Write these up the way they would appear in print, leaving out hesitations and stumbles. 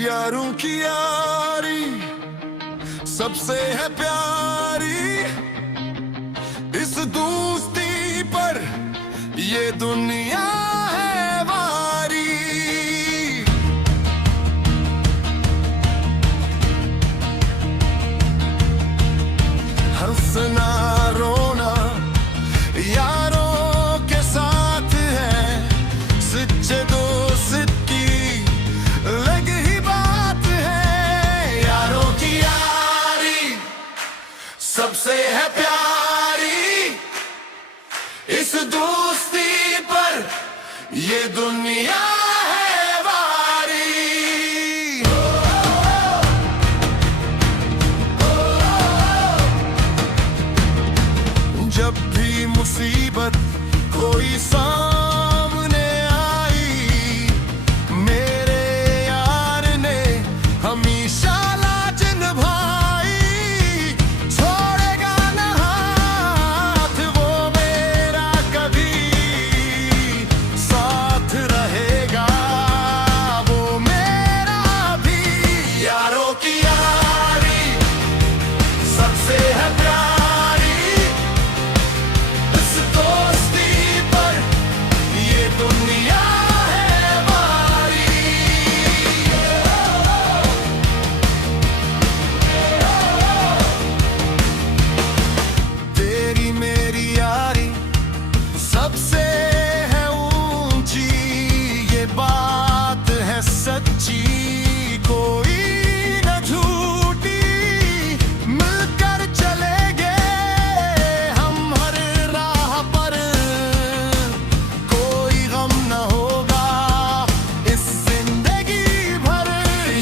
यारों की यारी सबसे है प्यारी, इस दोस्ती पर ये दुनिया है वारी। हंसना रोना यारों के साथ है, सच्चे दोस्त की अलग ही बात है। यारों की यारी सबसे है प्यारी, इस दोस्ती पर ये दुनिया है वारी। जब भी मुसीबत कोई सामने आई, मेरे यार ने हमेशा लाज निभाई। छोड़ेगा न हाथ वो मेरा कभी, साथ रहेगा वो मेरा भी। यारों की यारी सबसे है प्यारी, इस दोस्ती पर ये दुनिया है वारी। तेरी मेरी यारी सबसे है ऊंची, ये बात है सच्ची, कोई न झूठी। मिलकर चलेंगे हम हर राह पर, कोई गम न होगा इस जिंदगी भर।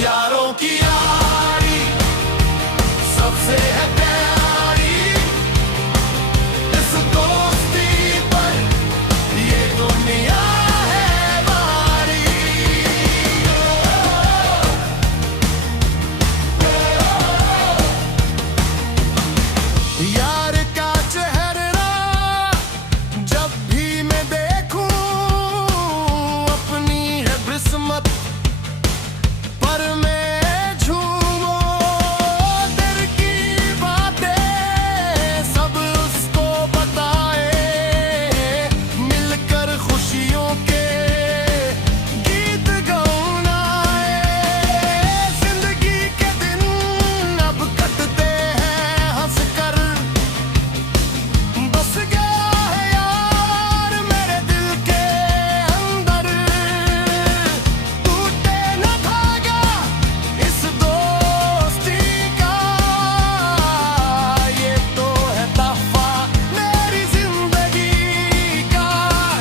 यारों की यारी सबसे है प्यारी, इस दोस्ती पर ये दुनिया है वारी। यार का चेहरा जब भी मैं देखूं, अपनी है किस्मत पर मैं झूमूं। दिल की बातें सब उसको बताए, मिलकर खुशियों के गीत गौनाए। जिंदगी के दिन अब कटते हैं हंस कर, बस गया है यार मेरे दिल के अंदर। टूटे न धागा इस दोस्ती का, ये तो है तोहफा मेरी जिंदगी का।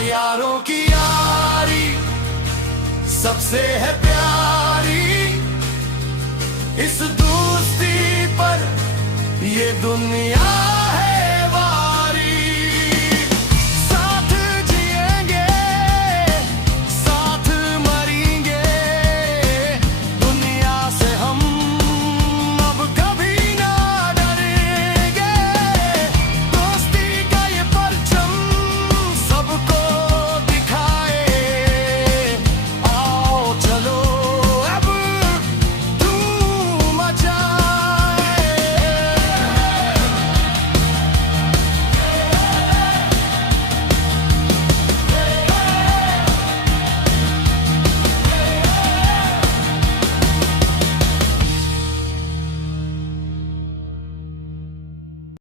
यारों की यारी सबसे है प्यारी, इस दोस्ती पर ये दुनिया